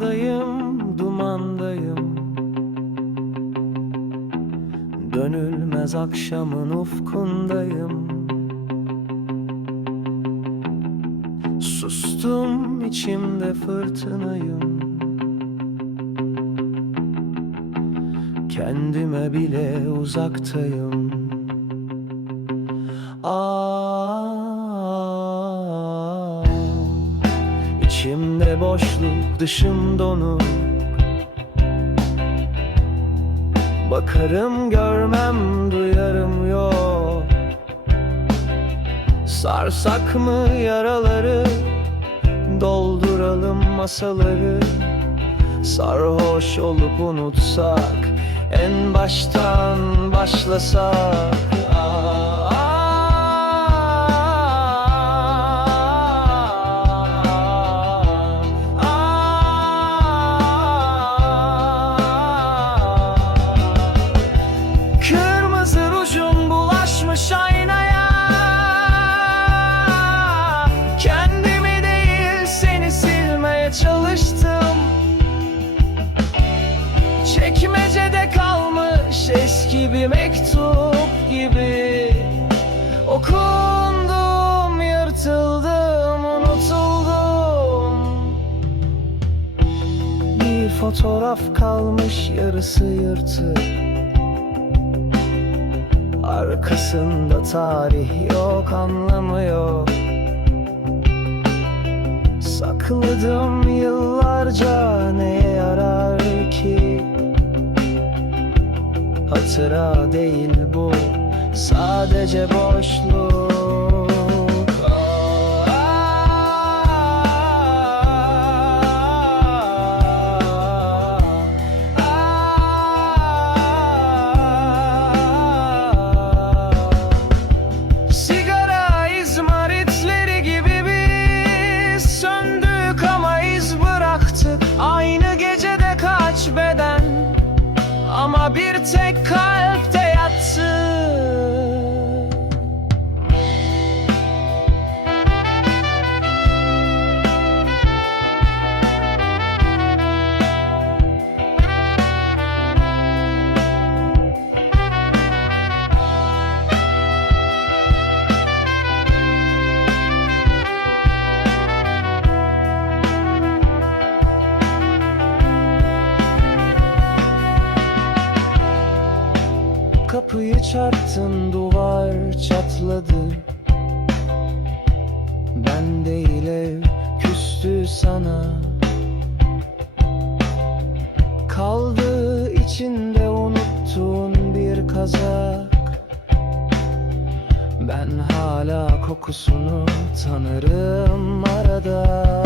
Dağlardayım, dumandayım. Dönülmez akşamın ufkundayım. Sustum içimde fırtınayım. Kendime bile uzaktayım boşluk, dışım donuk Bakarım görmem, duyarım yok. Sarsak mı yaraları? Dolduralım masaları. Sarhoş olup unutsak En baştan başlasak bir mektup gibi. Okundum, yırtıldım, unutuldum. Bir fotoğraf kalmış yarısı yırtık. Arkasında tarih yok anlamı yok. Sakladım yıllarca neye Hatıra değil bu. Sadece boşluk Kapıyı çarptın duvar çatladı. Ben değil ev küstü sana. Kaldı içinde unuttuğun bir kazak. Ben hala kokusunu tanırım arada